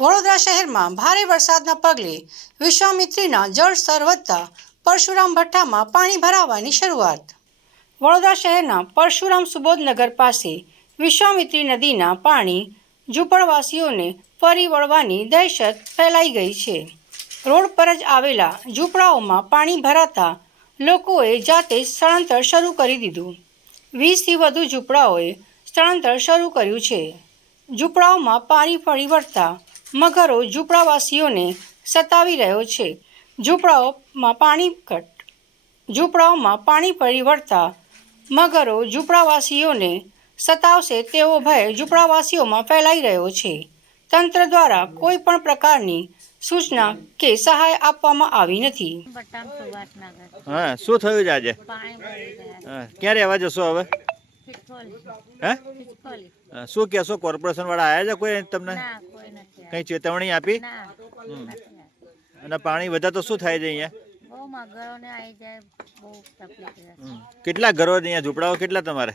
વડોદરા શહેરમાં ભારે વરસાદના પગલે વિશ્વામિત્રીના જળ સ્તર વધતા પરશુરામ ભઠ્ઠામાં પાણી ભરાવાની શરૂઆત. વડોદરા શહેરના પરશુરામ સુબોધનગર પાસે વિશ્વામિત્રી નદીના પાણી ઝૂંપડવાસીઓને ફરી વળવાની દહેશત ફેલાઈ ગઈ છે. રોડ પર જ આવેલા ઝૂંપડાઓમાં પાણી ભરાતા લોકોએ જાતે સ્થળાંતર શરૂ કરી દીધું. વીસથી વધુ ઝૂંપડાઓએ સ્થળાંતર શરૂ કર્યું છે. ઝૂંપડાઓમાં પાણી ફરી વળતા મગરો ઝૂંપડાવાસીઓને સતાવી રહ્યો છે. ઝૂંપડાઓમાં પાણી કટ ઝૂંપડાઓમાં પાણી પરિવર્તા વળતા મગરો ઝૂંપડાવાસીઓને સતાવશે તેવો ભય ઝૂંપડાવાસીઓમાં ફેલાઈ રહ્યો છે. તંત્ર દ્વારા કોઈ પણ પ્રકારની સૂચના કે સહાય આપવામાં આવી નથી. હા શું થયું છે આજે? ક્યારે રહેવા જશો હવે? હે? શું કહેશો? કોર્પોરેશન વાળા આવ્યા છે કોઈ તમને? કઈ ચેતવણી આપી. અને પાણી વધારે તો શું થાય છે અહીંયા. કેટલા ઘરો અહીંયા? ઝૂંપડાઓ કેટલા તમારે?